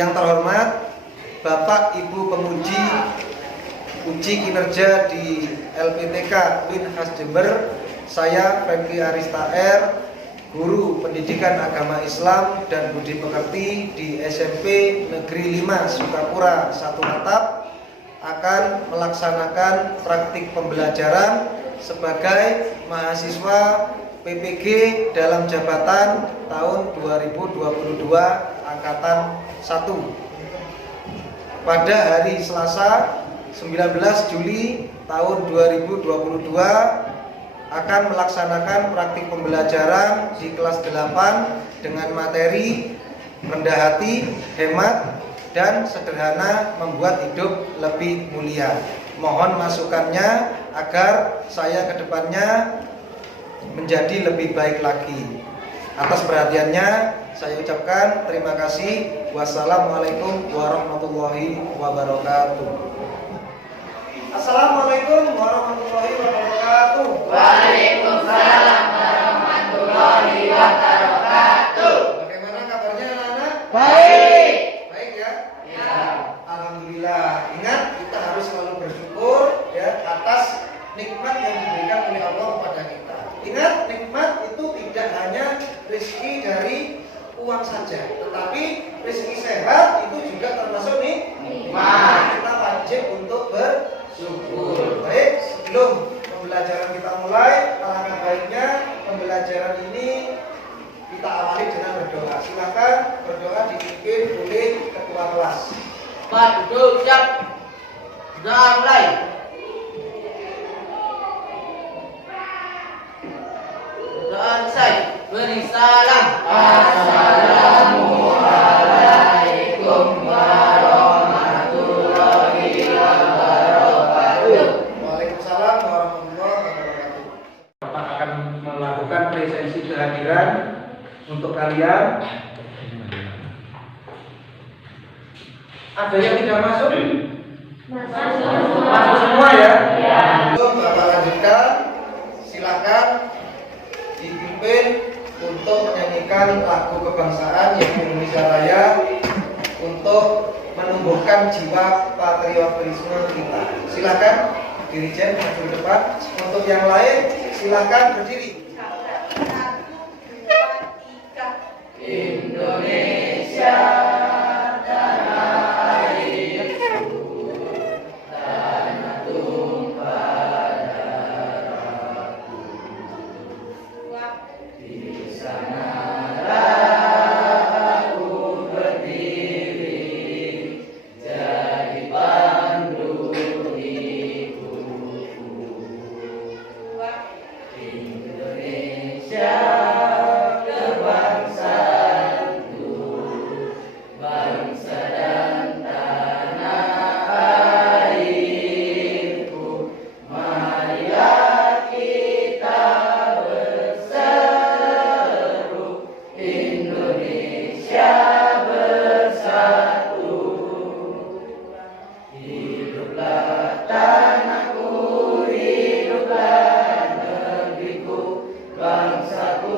Yang terhormat Bapak Ibu penguji uji kinerja di LPTK UIN Khas Jember, saya Franky Arista R, Guru Pendidikan Agama Islam dan Budi Pekerti di SMP Negeri 5 Sukapura 1 Atap, akan melaksanakan praktik pembelajaran sebagai mahasiswa PPG dalam jabatan tahun 2022 Angkatan 1 pada hari Selasa 19 Juli tahun 2022 akan melaksanakan praktik pembelajaran di kelas 8 dengan materi rendah hati, hemat, dan sederhana membuat hidup lebih mulia. Mohon masukannya agar saya ke depannya menjadi lebih baik lagi. Atas perhatiannya saya ucapkan terima kasih. Wassalamualaikum warahmatullahi wabarakatuh. Assalamualaikum warahmatullahi wabarakatuh. Waalaikumsalam warahmatullahi wabarakatuh. Bagaimana kabarnya anak-anak? Baik. Baik ya? Ya. Alhamdulillah. Ingat, kita harus selalu bersyukur ya atas nikmat yang diberikan oleh Allah kepada kita. Ingat, nikmat itu tidak hanya rezeki dari uang saja, tetapi rezeki sehat itu juga termasuk nikmat. Kita wajib untuk bersyukur. Baik, sebelum pembelajaran kita mulai, alangkah baiknya pembelajaran ini kita awali dengan berdoa. Silakan berdoa dipimpin oleh ketua kelas. Pak duduk siap. Sudah mulai. Doa selesai. Beri salam. Assalamualaikum warahmatullahi wabarakatuh. Waalaikumsalam warahmatullahi wabarakatuh. Bapak akan melakukan presensi kehadiran untuk kalian. Ada yang tidak masuk? Masuk semua ya? Sebelum Bapak lanjutkan, silakan dipimpin untuk menyanyikan lagu kebangsaan yang Indonesia Raya untuk menumbuhkan jiwa patriotisme kita. Silakan Dirijen maju ke depan. Untuk yang lain silakan berdiri. Indonesia tanah airku, tanah tumpah darahku. Di sanalah aku berdiri, jadi pandu hidupku. Indonesia kebangsaanku, bangsa dan tanah airku. Marilah kita berseru, Indonesia bersatu. Hiduplah tanahku, hiduplah negeriku, bangsaku,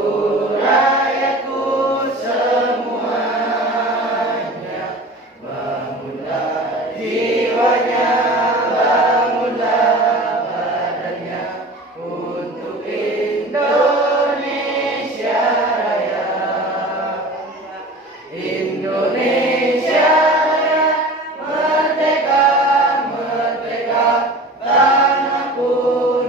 rakyatku semuanya. Bangunlah jiwanya, bangunlah badannya untuk Indonesia Raya. Indonesia Raya, merdeka, merdeka, tanahku,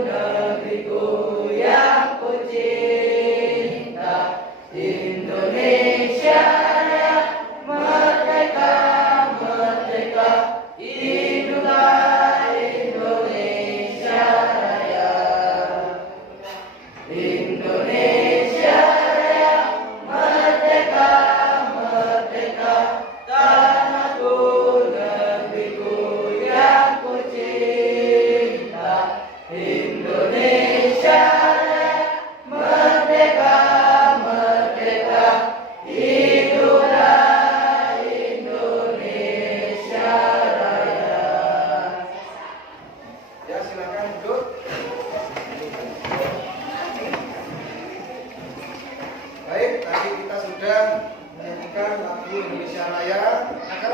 negeriku yang ku cinta. Indonesia Raya, merdeka, merdeka, hiduplah Indonesia Raya. Indonesia Raya, merdeka, merdeka, tanahku, negeriku yang ku cinta. Indonesia Raya, merdeka, merdeka, hiduplah Indonesia Raya. Ya, silakan duduk. Baik, tadi kita sudah menyanyikan lagu Indonesia Raya. Agar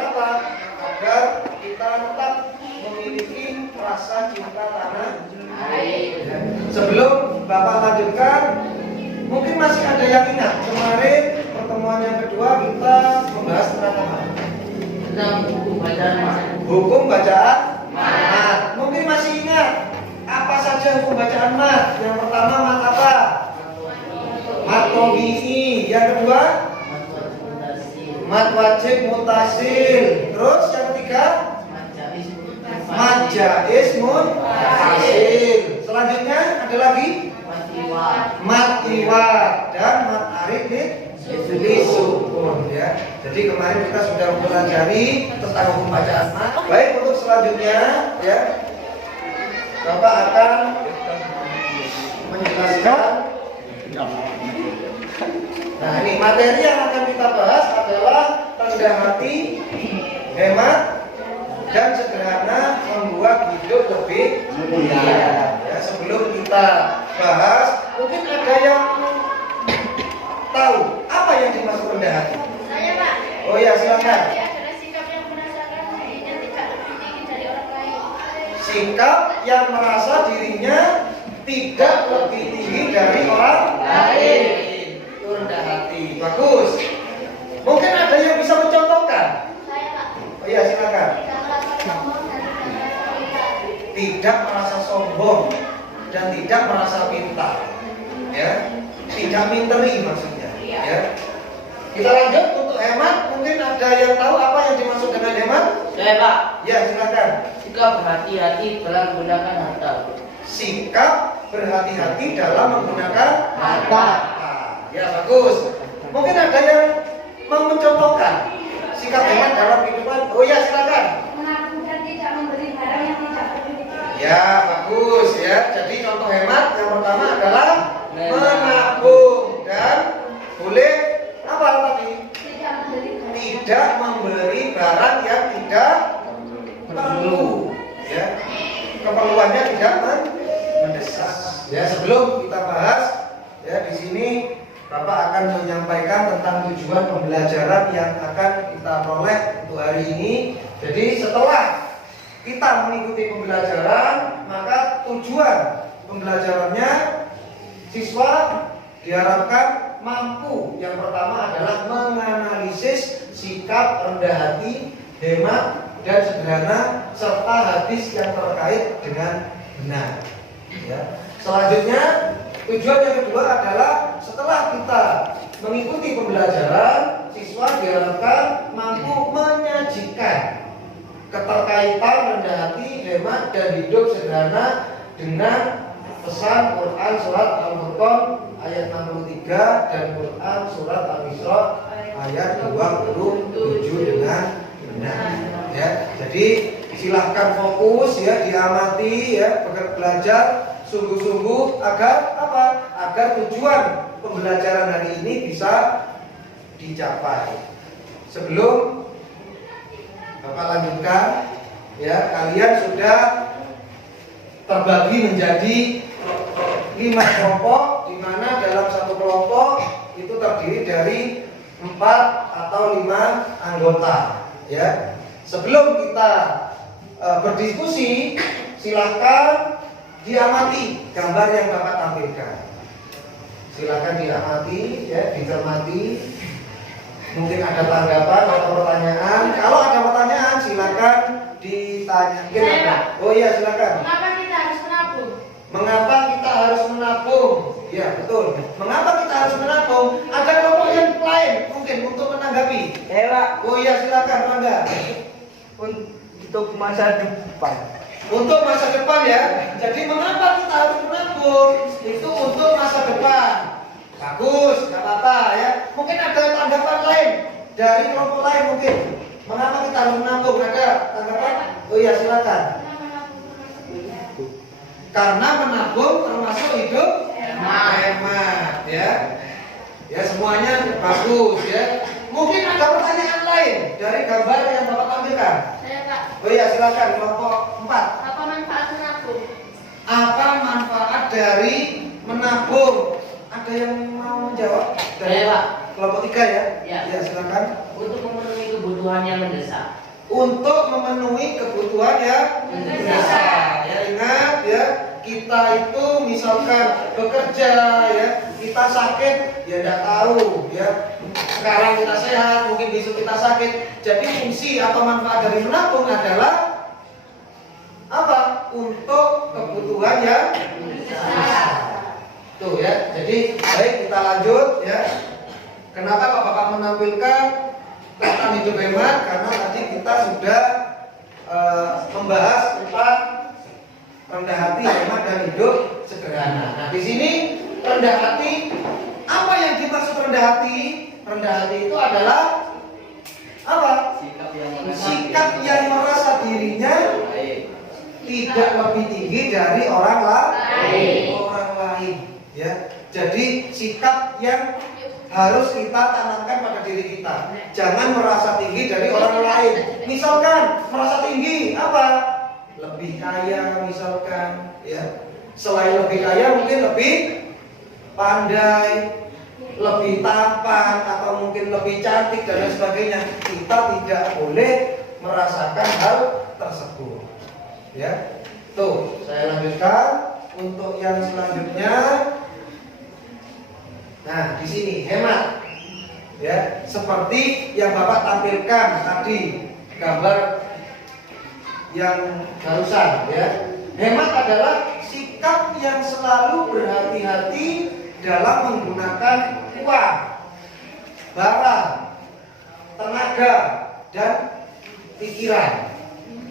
Sebelum Bapak lanjutkan, mungkin masih ada yang ingat kemarin pertemuan yang kedua kita membahas tentang apa? Tentang hukum bacaan mat. Hukum bacaan mat. Mungkin masih ingat apa saja hukum bacaan mat? Yang pertama mat apa? Mat tobi'i. Yang kedua mat wajib mutasil. Terus yang ketiga mat jaiz mutasil. Selanjutnya ada lagi mat iwad dan mat arid lisukun ya. Jadi kemarin kita sudah mempelajari tentang hukum bacaan mat. Baik, untuk selanjutnya ya Bapak akan menjelaskan. Nah, ini materi yang akan kita bahas adalah rendah hati, hemat, dan sederhana membuat hidup lebih mulia. Ya, sebelum kita bahas, mungkin ada yang tahu apa yang dimaksud rendah hati? Saya, Pak. Oh ya, silakan. Rendah hati adalah sikap yang merasakan dirinya tidak lebih tinggi dari orang lain. Sikap yang merasa dirinya tidak lebih tinggi dari orang lain. Itu rendah hati. Bagus. Mungkin ada yang bisa mencontohkan? Saya, Pak. Oh iya, silakan. Tidak merasa sombong dan tidak merasa Tidak merasa sombong dan tidak merasa pintar. pintar. Ya. Tidak minteri maksudnya. Ya. Kita lanjut untuk hemat. Mungkin ada yang tahu apa yang dimaksud dengan hemat? Saya Pak, Ya, silakan. sikap berhati-hati dalam menggunakan harta. Sikap berhati-hati dalam menggunakan Harta. Ya, bagus. Mungkin ada yang mau mencontohkan sikap hemat dalam kehidupan. Oh ya, silakan. Menabung dan tidak memberi barang yang tidak berguna. Ya, bagus ya. Jadi contoh hemat yang pertama adalah menabung dan boleh apa tadi? Tidak memberi barang. Tidak memberi barang yang tidak perlu. Ya, keperluannya tidak mendesak. Ya, sebelum kita bahas ya di sini Bapak akan menyampaikan tentang tujuan pembelajaran yang akan kita peroleh untuk hari ini. Jadi setelah kita mengikuti pembelajaran, maka tujuan pembelajarannya siswa diharapkan mampu. Yang pertama adalah menganalisis sikap rendah hati, hemat, dan sederhana serta hadis yang terkait dengan benar. Ya. Selanjutnya tujuan yang kedua adalah setelah kita mengikuti pembelajaran, siswa diharapkan mampu menyajikan keterkaitan rendah hati, hemat, dan hidup sederhana dengan pesan Quran surat Al-Furqan ayat 63 dan Quran surat Al-Isra ayat 27 dengan benar. Ya, jadi silahkan fokus ya, diamati ya, belajar sungguh-sungguh agar apa? Agar tujuan pembelajaran hari ini bisa dicapai. Sebelum Bapak lanjutkan, ya, kalian sudah terbagi menjadi 5 kelompok, di mana dalam satu kelompok itu terdiri dari 4 atau 5 anggota. Ya, sebelum kita berdiskusi, silahkan diamati gambar yang Bapak tampilkan. Silakan diamati, ya, dicermati. Mungkin ada tanggapan atau pertanyaan. Kalau ada pertanyaan, silakan ditanyakan. Saya, Pak. Oh iya, silakan. Mengapa kita harus menabung? Mengapa kita harus menabung? Ya, betul. Mengapa kita harus menabung? Ada kelompok yang lain mungkin untuk menanggapi. Pak, Oh iya, silakan, Mangga. untuk masa depan. Untuk masa depan ya. Jadi mengapa kita harus menabung? Itu untuk masa depan. Bagus, nggak apa-apa ya. Mungkin ada tanggapan lain dari kelompok lain mungkin. Mengapa kita harus menabung? Ada tanggapan? Oh iya, silakan. Karena menabung termasuk hidup hemat ya. Ya, semuanya bagus ya. Mungkin ada pertanyaan lain dari gambar yang Bapak tampilkan. Saya, Pak. Oh iya, silakan kelompok 4. Apa manfaat menabung? Apa manfaat dari menabung? Ada yang mau menjawab? Saya, Pak. Kelompok 3 ya? Ya. Ya, silakan. Untuk memenuhi kebutuhan yang mendesak. Untuk memenuhi kebutuhan yang Mendesak. mendesak. Ya, ingat ya, kita itu misalkan bekerja ya, kita sakit ya tidak tahu ya. Sekarang kita sehat, mungkin besok kita sakit. Jadi fungsi atau manfaat dari menabung adalah apa? Untuk kebutuhan yang tuh ya. Jadi baik, kita lanjut ya. Kenapa Bapak menampilkan tentang hidup hemat? Karena tadi kita sudah membahas tentang rendah hati, hemat, dan hidup sederhana. Nah, di sini rendah hati, apa yang dimaksud rendah hati? Rendah hati itu adalah apa? Sikap yang merasa dirinya tidak lebih tinggi dari orang lain. Ya, jadi sikap yang harus kita tanamkan pada diri kita. Jangan merasa tinggi dari orang lain. Misalkan merasa tinggi apa? Lebih kaya misalkan, ya. Selain lebih kaya mungkin lebih pandai, lebih tampan, atau mungkin lebih cantik dan lain sebagainya. Kita tidak boleh merasakan hal tersebut. Ya. Tuh, saya lanjutkan untuk yang selanjutnya. Nah, di sini hemat. Ya, seperti yang Bapak tampilkan tadi gambar yang barusan ya. Hemat adalah sikap yang selalu berhati-hati dalam menggunakan uang, barang, tenaga, dan pikiran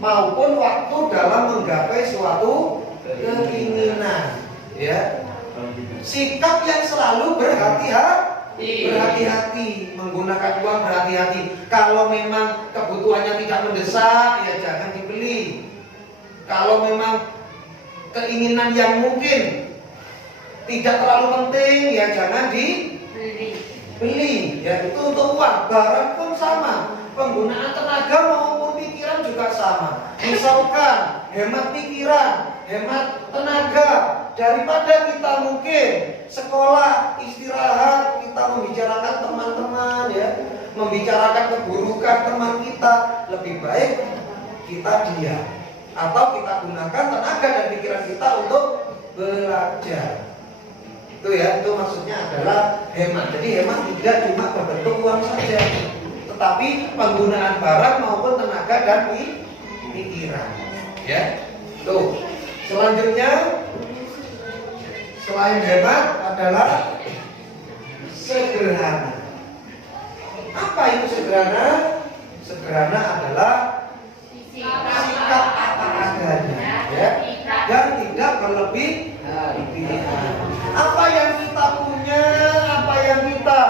maupun waktu dalam menggapai suatu keinginan ya. Sikap yang selalu berhati-hati menggunakan uang, berhati-hati. Kalau memang kebutuhannya tidak mendesak, ya jangan dibeli. Kalau memang keinginan yang mungkin tidak terlalu penting, ya jangan dibeli. Ya itu untuk uang. Barang pun sama. Penggunaan tenaga maupun pikiran juga sama. Misalkan hemat pikiran, hemat tenaga, daripada kita mungkin sekolah, istirahat, kita membicarakan teman-teman ya, membicarakan keburukan teman kita, lebih baik kita diam atau kita gunakan tenaga dan pikiran kita untuk belajar. Itu ya, itu maksudnya adalah hemat. Jadi hemat tidak cuma berbentuk uang saja, tetapi penggunaan barang maupun tenaga dan pikiran. Ya, tuh. Selanjutnya, selain hemat adalah sederhana. Apa itu sederhana? Sederhana adalah sikap apa adanya, ya, dan tidak berlebihan. Apa yang kita punya, apa yang kita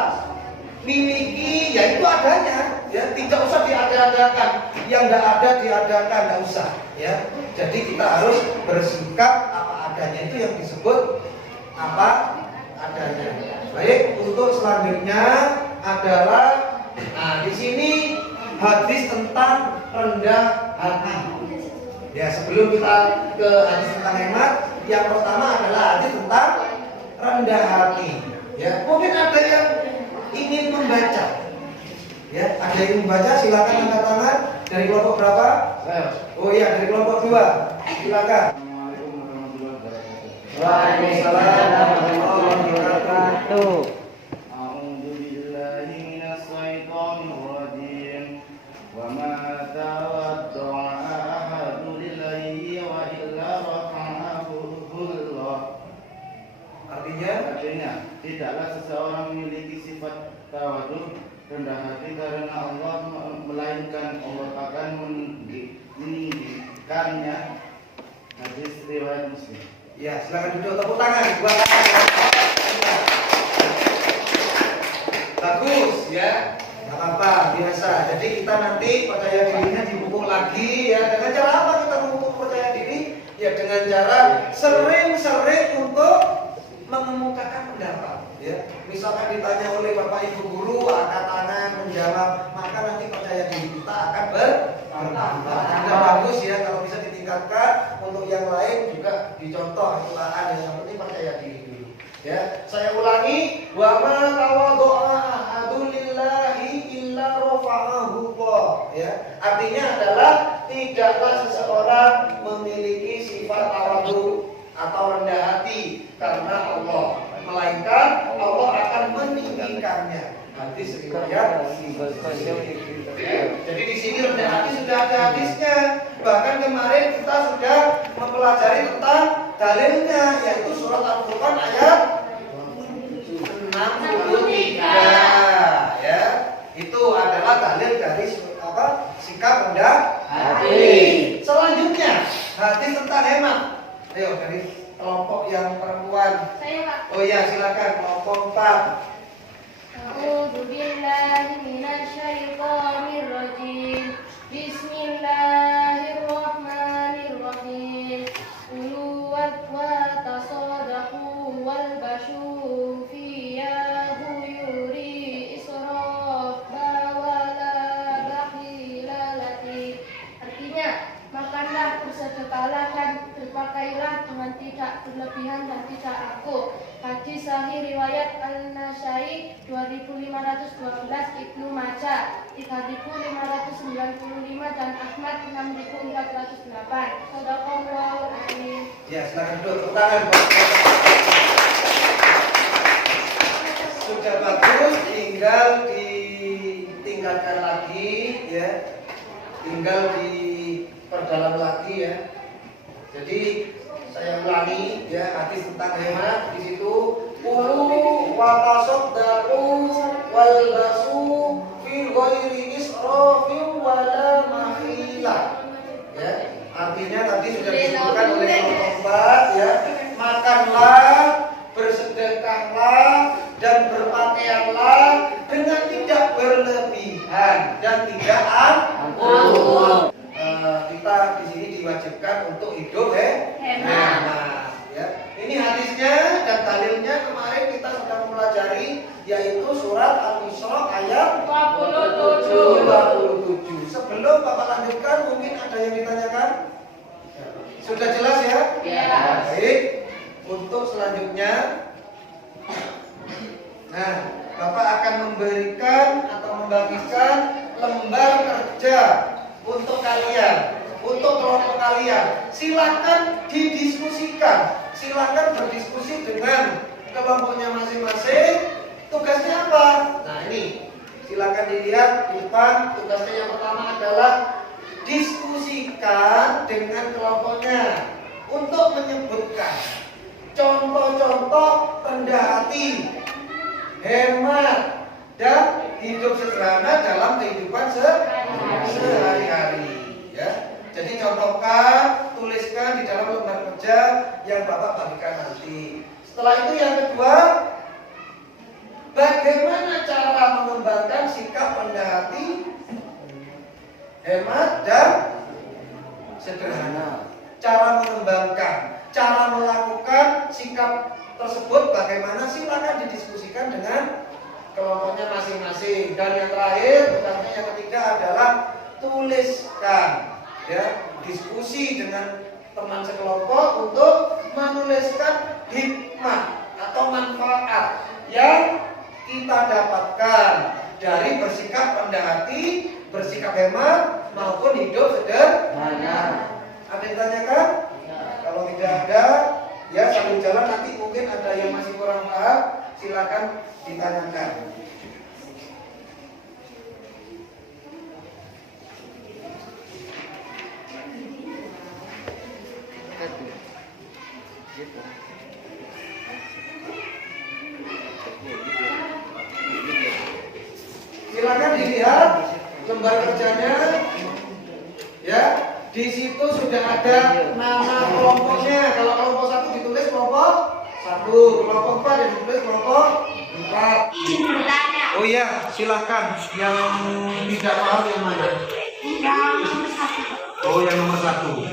miliki, ya itu adanya, ya tidak usah diada-adakan. Yang tidak ada diadakan, tidak usah, ya. Jadi kita harus bersikap apa adanya, itu yang disebut apa adanya. Baik, untuk selanjutnya adalah, nah di sini hadis tentang rendah hati. Ya, sebelum kita ke hadis tentang hemat, yang pertama adalah hadis tentang rendah hati. Ya, mungkin ada yang ingin membaca. Ya, ada yang membaca, silakan angkat tangan. Dari kelompok berapa? Oh iya, dari kelompok 2. Silakan. Waalaikumsalam warahmatullahi wabarakatuh. A'udzu billahi minasyaitonir rajim. Wa ma tawadda'a ahadun lillahi wa illa rafa'ahu Allah. Artinya tidaklah seseorang memiliki sifat tawadhu, rendah hati, karena Allah, melainkan Allah akan meninggikannya. Hadis riwayat Muslim. Ya, silakan duduk, tepuk tangan. Bagus ya, nggak apa-apa, biasa. Jadi kita nanti percaya dirinya dipupuk lagi ya. Dengan cara apa kita memupuk percaya diri? Ya dengan cara sering-sering untuk mengemukakan pendapat. Ya, misalkan ditanya oleh bapak ibu guru, angkat tangan menjawab, maka nanti percaya diri kita akan bertambah. Anda bagus ya, kalau bisa ditingkatkan. Untuk yang lain juga dicontoh, itulah yang penting percaya diri dulu. Ya, saya ulangi, wa ma tawaddu'a ahadun lillahi illa rafa'ahu Allah. Ya, artinya adalah tidaklah seseorang memiliki sifat tawadhu atau karena Allah, melainkan Allah akan meninggikannya. Hadis riwayat. Jadi di sini rendah hati sudah ada hadisnya. Bahkan kemarin kita sudah mempelajari tentang dalilnya, yaitu surat Al-Furqan ayat 63. Ya, itu adalah dalil dari sikap rendah hati. Selanjutnya hadis tentang hemat. Ayo dari kelompok yang perempuan. Saya Pak. Oh ya, silakan kelompok 4. A'udzu billahi minasyaitonir rajim. Bismillahirrahmanirrahim. Qulu wa tasaddaqu wal bashu fi buyuri israfa wala bakhila lati. Artinya, makanlah, bersedekahlah dan berpakailah dengan tidak berlebihan dan tidak angkuh. Hadis sahih riwayat An-Nasai 2512, Ibnu Majah 3595 dan Ahmad 6408. Shadaqallahul adzim. Ya, silakan duduk. Tepuk tangan. Sudah bagus, tinggal ditinggalkan lagi ya. Tinggal diperdalam lagi ya. Jadi saya ulangi ya, hadis tentang hemat di situ. Qulu wa tasaddaqu wal basu fi ghairi israfin wala mahila. Ya, artinya tadi sudah disebutkan oleh kelompok 4 ya. Makanlah, bersedekahlah dan berpakaianlah dengan tidak berlebihan dan tidak angkuh. Kita di sini diwajibkan untuk hidup hemat. Ya. Ini hadisnya dan dalilnya kemarin kita sudah mempelajari, yaitu surat Al-Isra ayat 27. Sebelum Bapak lanjutkan, mungkin ada yang ditanyakan? Sudah jelas ya? Ya. Baik. Untuk selanjutnya, nah, Bapak akan memberikan atau membagikan lembar kerja untuk kalian, untuk kelompok kalian. Silakan didiskusikan, silakan berdiskusi dengan kelompoknya masing-masing. Tugasnya apa? Nah ini, silakan dilihat di depan. Tugasnya yang pertama adalah diskusikan dengan kelompoknya untuk menyebutkan contoh-contoh rendah hati, hemat, dan hidup sederhana dalam kehidupan sehari-hari. Ya. Jadi contohkan, tuliskan di dalam lembar kerja yang Bapak bagikan nanti. Setelah itu yang kedua, bagaimana cara mengembangkan sikap rendah hati, hemat, dan sederhana. Cara mengembangkan, cara melakukan sikap tersebut bagaimana, silakan didiskusikan dengan kelompoknya masing-masing. Dan yang terakhir, tugasnya yang ketiga adalah tuliskan ya, diskusi dengan teman sekelompok untuk menuliskan hikmah atau manfaat yang kita dapatkan dari bersikap rendah hati, bersikap hemat maupun hidup sederhana. Ada yang ditanyakan? Kalau tidak ada, ya sambil jalan nanti mungkin ada yang masih kurang paham, silakan ditanyakan. Silakan dilihat lembar kerjanya, ya. Di situ sudah ada nama kelompoknya. Kalau kelompok 1 ditulis kelompok 1, kelompok 4 yang ditulis kelompok 4. Oh iya, silakan. Yang tidak paham yang mana? Oh, yang nomor 1.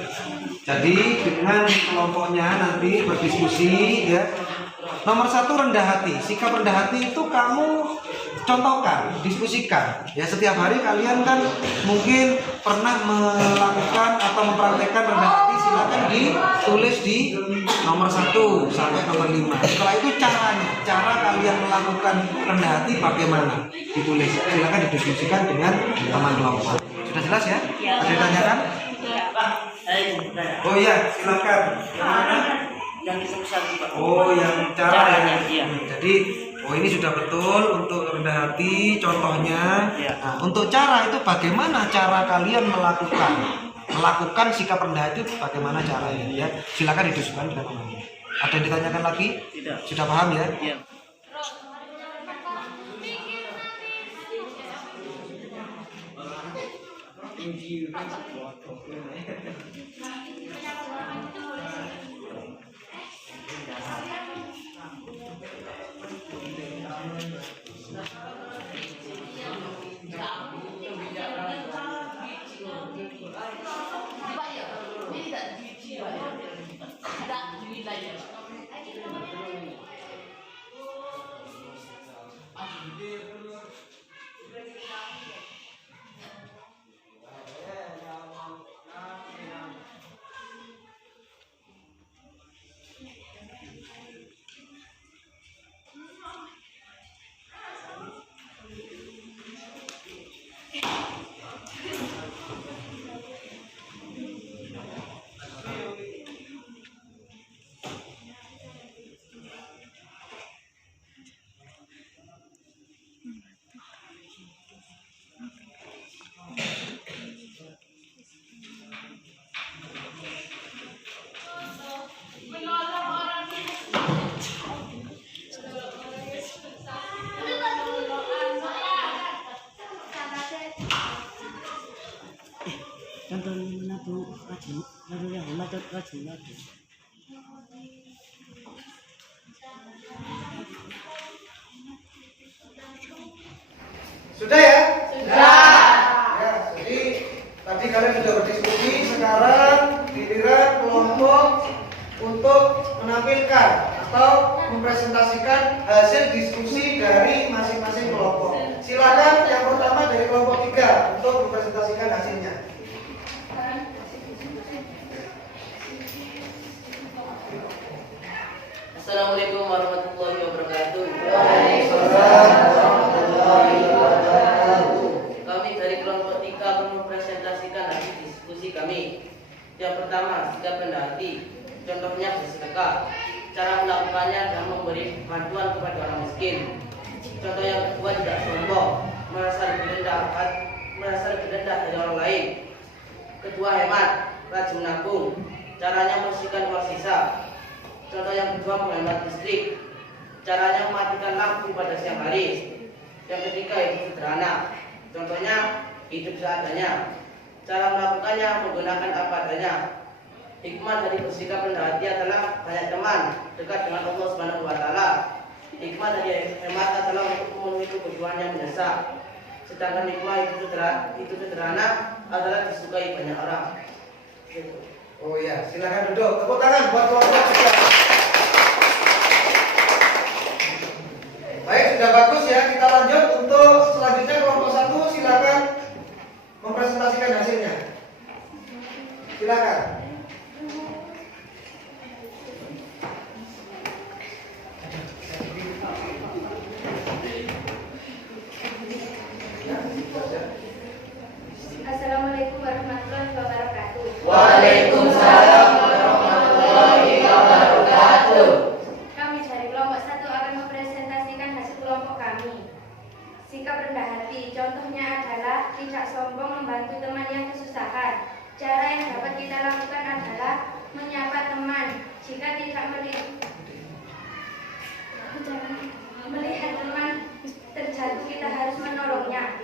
Jadi dengan kelompoknya nanti berdiskusi ya. Nomor 1 rendah hati. Sikap rendah hati itu kamu contohkan, diskusikan. Ya setiap hari kalian kan mungkin pernah melakukan atau mempraktekkan rendah hati. Silakan ditulis di nomor 1 sampai nomor 5. Setelah itu caranya, cara kalian melakukan rendah hati bagaimana? Ditulis. Silakan didiskusikan dengan teman kelompok. Sudah jelas ya? Ada yang tanyakan? Oh iya, silakan. yang itu besar juga. Oh, yang Caranya, cara iya. Jadi, oh ini sudah betul untuk rendah hati contohnya. Iya. Nah, untuk cara itu bagaimana cara kalian melakukan sikap rendah hati itu bagaimana caranya ya? Silakan didiskusikan dengan teman. Ada yang ditanyakan lagi? Tidak. Sudah paham ya? Iya. Sudah ya? Sudah. Ya, jadi tadi kalian sudah berdiskusi, sekarang giliran kelompok untuk menampilkan atau mempresentasikan hasil diskusi dari masing-masing kelompok. Silakan yang pertama dari kelompok 3 untuk mempresentasikan hasilnya. Assalamualaikum warahmatullahi wabarakatuh. Waalaikumsalam warahmatullahi wabarakatuh. Kami dari kelompok 3 akan mempresentasikan hasil diskusi kami. Yang pertama, sikap rendah hati. Contohnya bersedekah. Cara melakukannya adalah memberi bantuan kepada orang miskin. Contoh yang kedua, tidak sombong, merasa lebih rendah dari orang lain. Kedua, hemat, rajin menabung. Caranya membersihkan uang sisa. Contoh yang kedua, menghemat listrik. Caranya mematikan lampu pada siang hari. Yang ketiga, hidup sederhana. Contohnya hidup seadanya. Cara melakukannya menggunakan apa adanya. Hikmah dari bersikap rendah hati adalah banyak teman, dekat dengan Allah Subhanahu wa taala. Hikmah dari hemat adalah untuk memenuhi kebutuhan yang mendesak. Sedangkan hikmah itu sederhana adalah disukai banyak orang. Oh ya, silakan duduk. Tepuk tangan buat kelompok 3. Baik, sudah bagus ya. Kita lanjut untuk selanjutnya kelompok 1. Silakan mempresentasikan hasilnya. Silakan. Assalamualaikum warahmatullahi wabarakatuh. Waalaikumsalam warahmatullahi wabarakatuh. Kami dari kelompok 1 akan mempresentasikan hasil kelompok kami. Sikap rendah hati, contohnya adalah tidak sombong, membantu teman yang kesusahan. Cara yang dapat kita lakukan adalah menyapa teman. Jika tidak melihat teman terjatuh, kita harus menolongnya.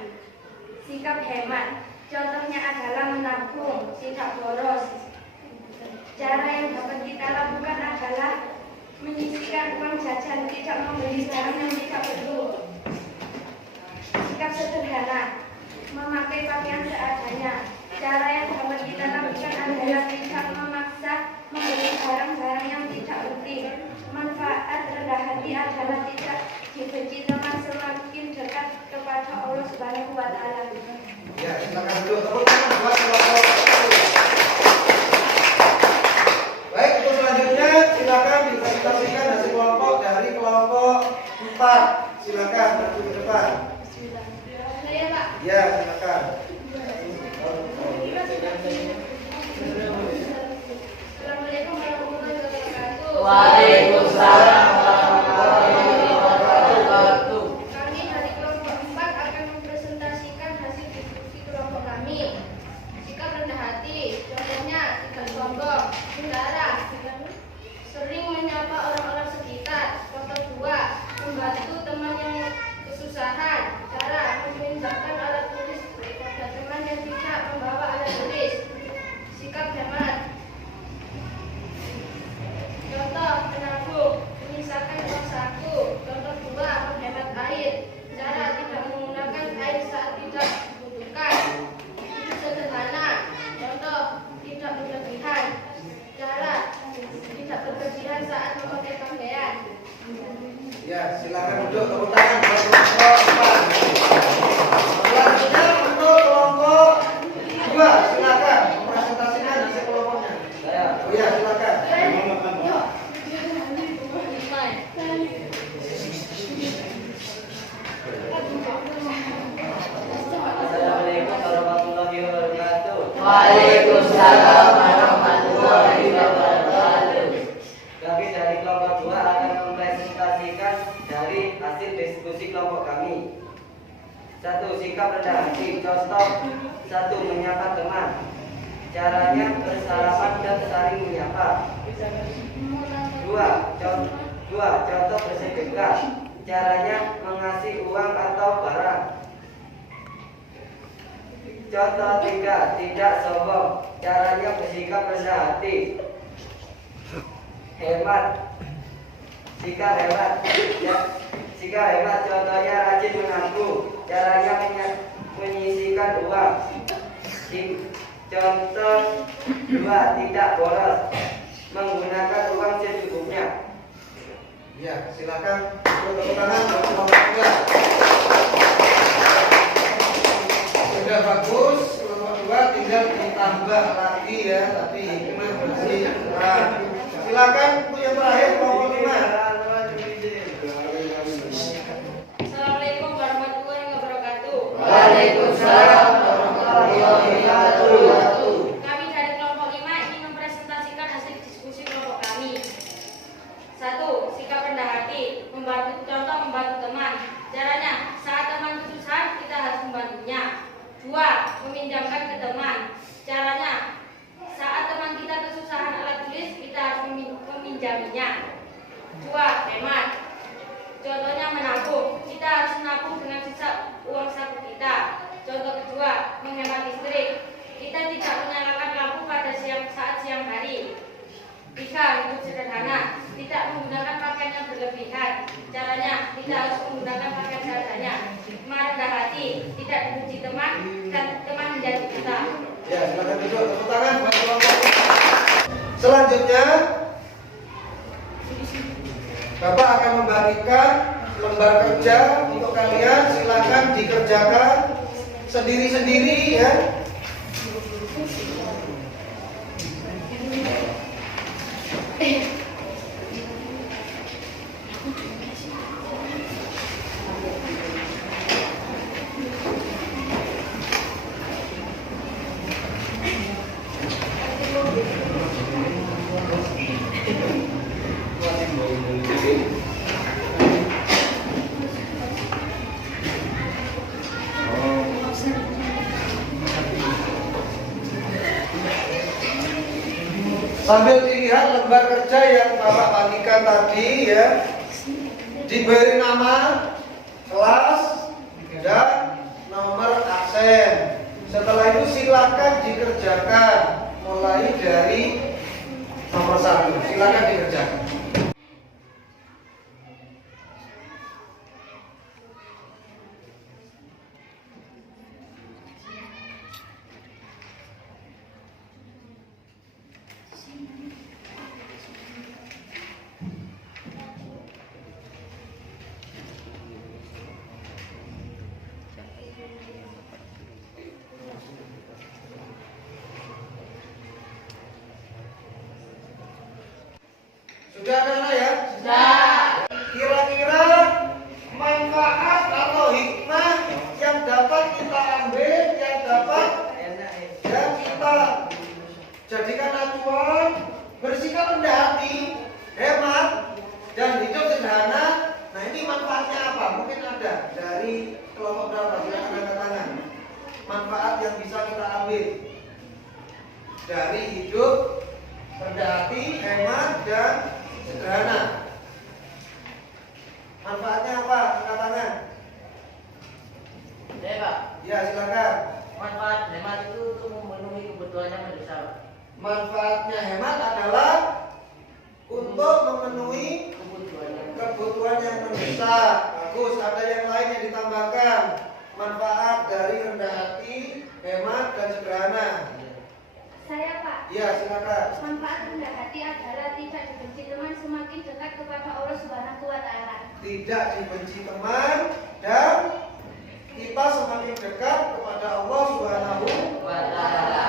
Sikap hemat, contohnya adalah menabung, tidak boros. Cara yang dapat kita lakukan adalah menyisihkan uang jajan, tidak membeli barang yang tidak perlu. Sikap sederhana, memakai pakaian seadanya. Cara yang dapat kita lakukan adalah tidak memaksa membeli barang-barang yang tidak penting. Manfaat rendah hati adalah tidak dibenci teman, semakin dekat kepada Allah Subhanahu wa taala. Ya, silakan duduk. Tepuk tangan buat kelompok 1. Baik, untuk selanjutnya silakan dipresentasikan hasil kelompok dari kelompok 4. Silakan maju ke depan. Saya Pak. Ya, silakan. Assalamualaikum warahmatullahi wabarakatuh. Waalaikumsalam warahmatullahi wabarakatuh. Kami dari kelompok 4 akan mempresentasikan hasil diskusi kelompok kami. Sikap rendah hati, contohnya tidak sombong, saudara, sering menyapa orang-orang sekitar. Contoh 2, membantu teman yang kesusahan. Cara memindahkan alat tulis pada teman yang tidak membawa alat tulis. Sikap hemat. Contoh menabung, menyisakan uang saku. Contoh 2, menghemat air. Cara tidak menggunakan air saat tidak dibutuhkan. Hidup sederhana. Contoh tidak berlebihan. Cara tidak berlebihan saat memakai pakaian. Ya, silakan duduk, tepuk tangan buat kelompok 4. Selanjutnya untuk kelompok 2, silakan mempresentasikan hasil kelompoknya. Oh ya, silakan. Assalamualaikum warahmatullahi wabarakatuh. Waalaikumsalam warahmatullahi wabarakatuh. Kami dari kelompok 2 akan mempresentasikan dari hasil diskusi kelompok kami. 1. Sikap rendah hati. Contoh 1. Menyapa teman. Caranya bersalaman dan saling menyapa. 2. Contoh bersedekah. Caranya mengasih uang atau barang. Contoh 3. Tidak sombong. Caranya bersikap rendah hati. Hemat. Sikap hemat. Ya. Sikap hemat. Contohnya rajin menabung. Caranya menyisihkan uang. Contoh 2. Tidak boros. Menggunakan uang secukupnya. Ya, silakan tepuk tangan buat kelompok 3. Sudah bagus, kelompok 2 tinggal ditambah lagi ya, tapi hikmah masih kurang. Silakan untuk yang terakhir kelompok 5. Assalamualaikum warahmatullahi wabarakatuh. Waalaikumsalam warahmatullahi wabarakatuh. Kami dari kelompok 5 ingin mempresentasikan hasil diskusi kelompok kami. 1. Sikap rendah hati, contoh membantu teman. Caranya, saat teman kesusahan kita harus membantunya. 2. Meminjamkan ke teman. Caranya, saat teman kita kesusahan alat tulis kita harus meminjaminya. 2. Hemat. Contohnya menabung, kita harus menabung dengan sisa uang saku kita. Contoh kedua, menghemat listrik. Kita tidak menyalakan lampu pada saat siang hari. 3. Hidup sederhana, tidak menggunakan pakaian yang berlebihan. Caranya, kita harus menggunakan pakaian seadanya. Rendah hati, tidak dipuji teman dan teman menjadi kita. Ya, silakan duduk, tepuk tangan buat kelompok 5. Selanjutnya Bapak akan membagikan lembar kerja untuk kalian. Silakan dikerjakan sendiri-sendiri ya. Sambil dilihat lembar kerja yang Bapak bagikan tadi ya, diberi nama, kelas, dan nomor absen. Setelah itu silakan dikerjakan mulai dari nomor 1. Silakan dikerjakan. Sudah ada anak ya? Sudah. Kira-kira manfaat atau hikmah yang dapat kita ambil, yang dapat yang kita jadikan acuan, bersikap rendah hati, hemat. Bagus. Ada yang lain yang ditambahkan? Manfaat dari rendah hati, hemat dan sederhana. Saya Pak. Iya, silakan. Manfaat rendah hati adalah tidak dibenci teman, semakin dekat kepada Allah Subhanahu wa taala. Tidak dibenci teman dan kita semakin dekat kepada Allah Subhanahu wa taala.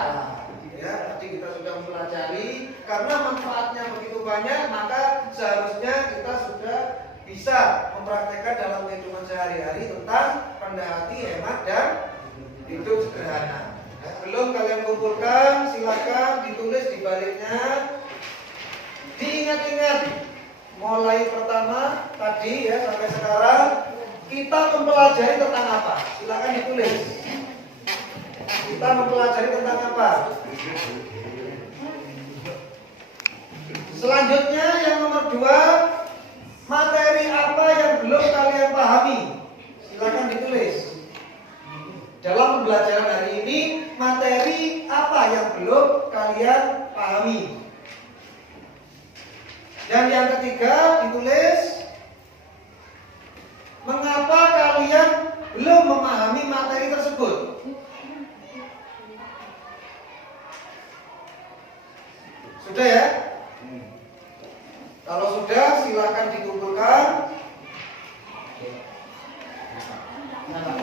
Ya, tadi kita sudah mempelajari karena manfaatnya begitu banyak, maka seharusnya kita sudah bisa mempraktekkan dalam kehidupan sehari-hari tentang rendah hati, hemat dan hidup sederhana. Belum kalian kumpulkan, silakan ditulis di baliknya. Diingat-ingat, mulai pertama tadi ya sampai sekarang kita mempelajari tentang apa? Silakan ditulis. Kita mempelajari tentang apa? Selanjutnya yang nomor 2, materi apa yang belum kalian pahami? Silakan ditulis. Dalam pembelajaran hari ini, materi apa yang belum kalian pahami? Dan yang ketiga, ditulis mengapa kalian belum memahami materi tersebut. Sudah ya? Kalau sudah, silakan dikumpulkan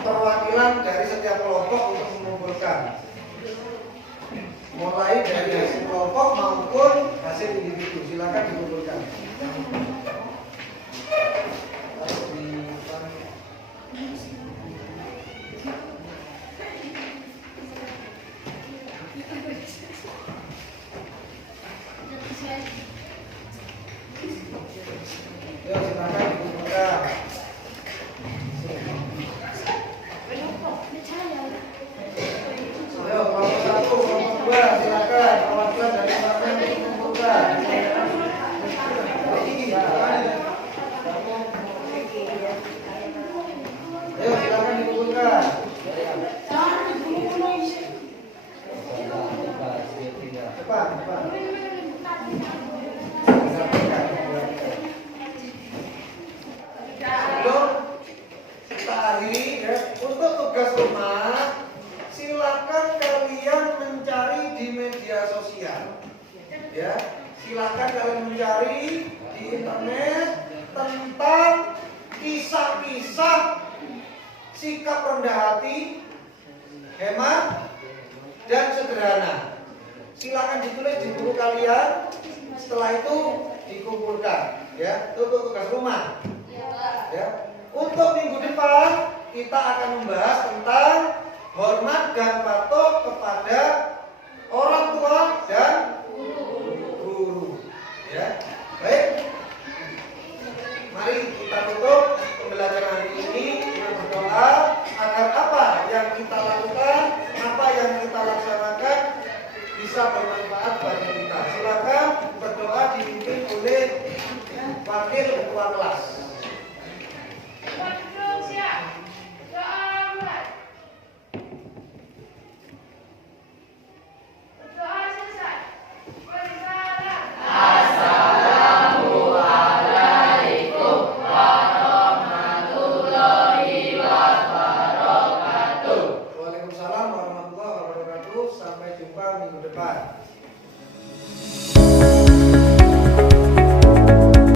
perwakilan dari setiap kelompok untuk mengumpulkan, mulai dari hasil kelompok maupun hasil individu. Silakan dikumpulkan. Ya, silakan dikumpulkan. Ayo, kelompok 1, kelompok 2, silakan. Perwakilan dari mana dikumpulkan. Ayo, silakan dikumpulkan. Cepat, cepat. Sebelum kita akhiri ya, untuk tugas rumah silakan kalian mencari di media sosial ya, silakan kalian mencari di internet tentang kisah-kisah sikap rendah hati, hemat dan sederhana. Silakan ditulis di buku kalian, setelah itu dikumpulkan ya, untuk tugas rumah. Ya. Untuk minggu depan kita akan membahas tentang hormat dan patuh kepada orang tua dan guru. Ya, baik. Mari kita tutup pembelajaran hari ini dengan berdoa agar apa yang kita lakukan, apa yang kita laksanakan bisa bermanfaat bagi